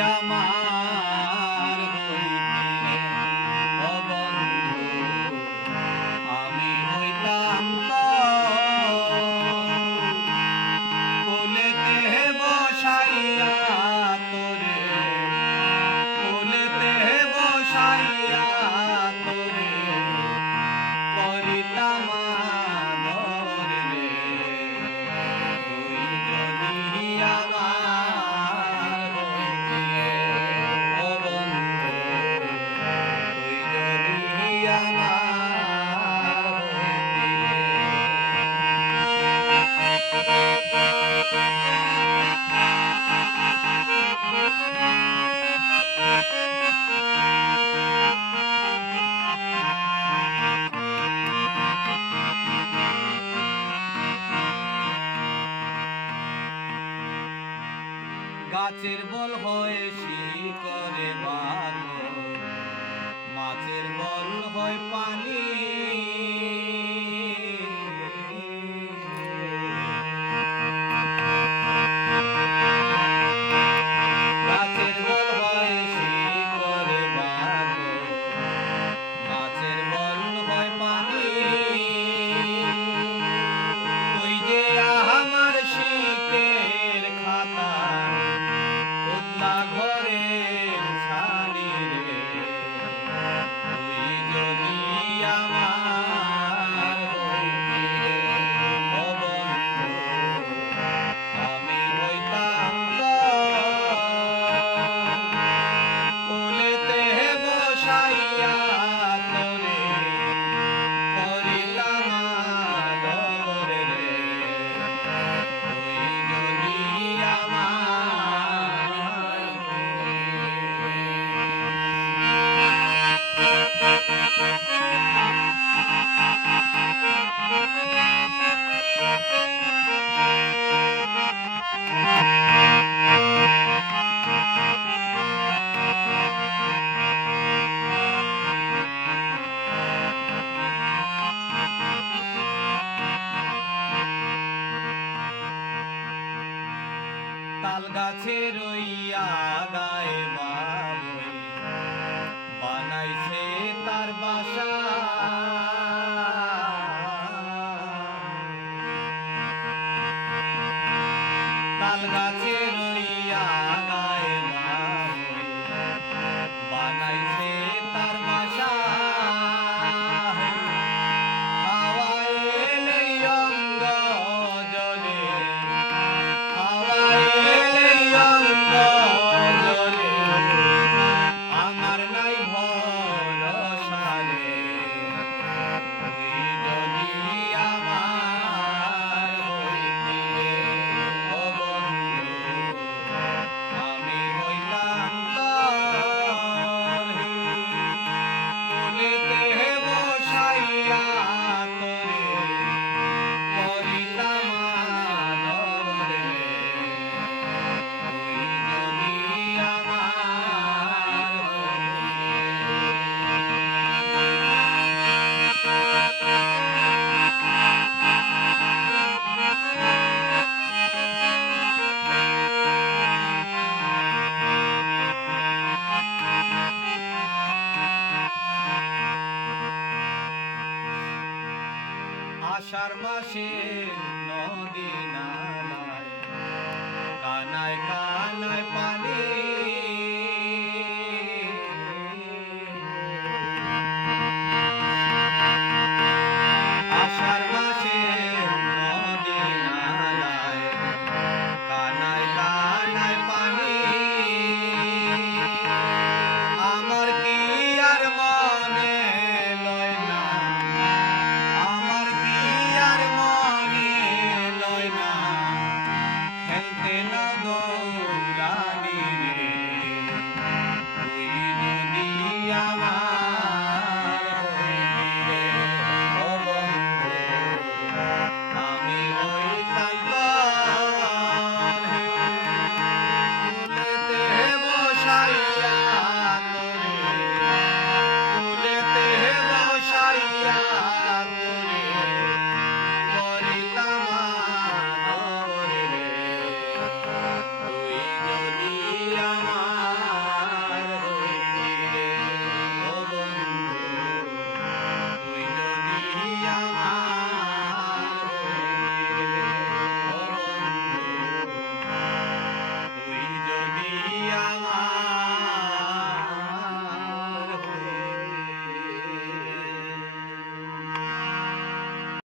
আমার গাছের বল হয়ে শিল। তাল গাছে রইয়া গায়ে বাবুই আষাঢ় মাসে নদী নামায় কানায়